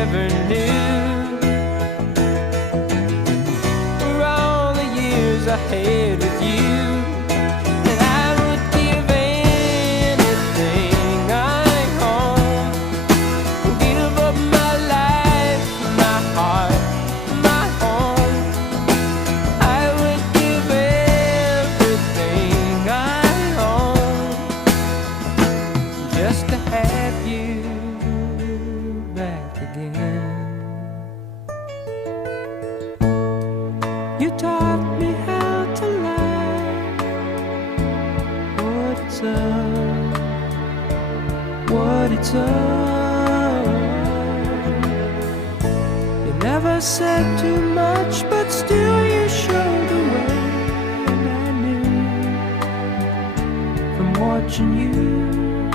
ever knew. For all the years I had with you, and I would give anything I own, give up my life, my heart, my home. I would give everything I own just to have you back again. You taught me how to laugh, what it's up. You never said too much, but still you showed the way. And I knew from watching you